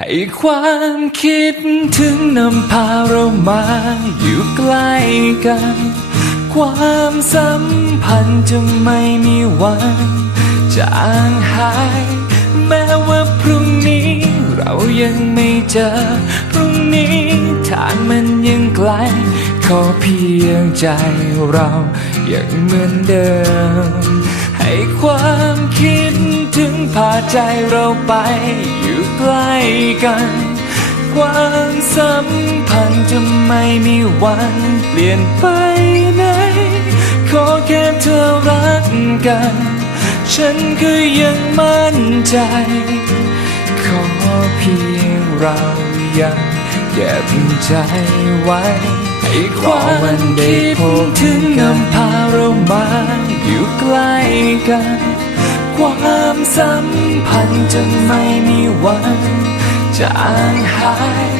ให้ความคิดถึงนำพาเรามาอยู่ใกล้กัน ความสัมพันธ์จะไม่มีวันจางหาย แม้ว่าพรุ่งนี้เรายังไม่เจอ พรุ่งนี้ทางมันยังไกล ขอเพียงใจเรายังเหมือนเดิม ให้ความคิด พาใจเราไปอยู่ใกล้กัน ความสัมพันธ์จะไม่มีวันเปลี่ยนไปไหน ขอแค่เธอรักกัน ฉันก็ยังมั่นใจ ขอเพียงเรายังเก็บใจไว้ให้ความคิดถึงนำพาเรามาอยู่ใกล้กัน ความสัมพันธ์จะไม่มีวันจะอ้างหาย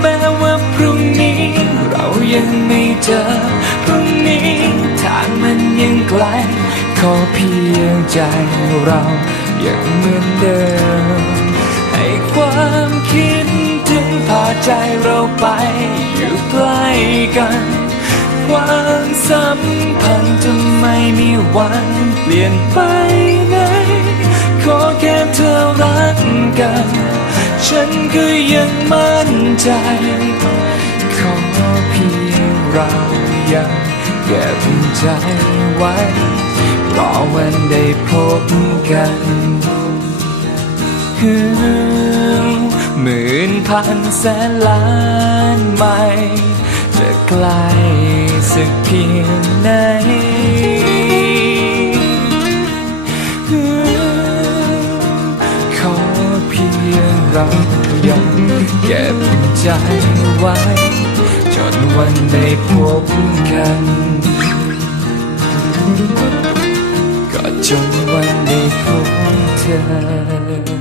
แม้ว่าพรุ่งนี้เรายังไม่เจอ พรุ่งนี้ทางมันยังไกล ขอเพียงใจเรายังเหมือนเดิม ให้ความคิดถึงพาใจเราไปอยู่ใกล้กันความสัมพันธ์จะไม่มีวันเปลี่ยนไป กัน ฉันก็ยังมั่นใจ ขอเพียงเรายังเก็บใจไว้รอวันได้พบกันหมื่นพันแสนล้านไมล์จะไกลสักเพียงไหน เรายังเก็บใจไว้ จนวันได้พบกันก็จนวันได้พบเธอ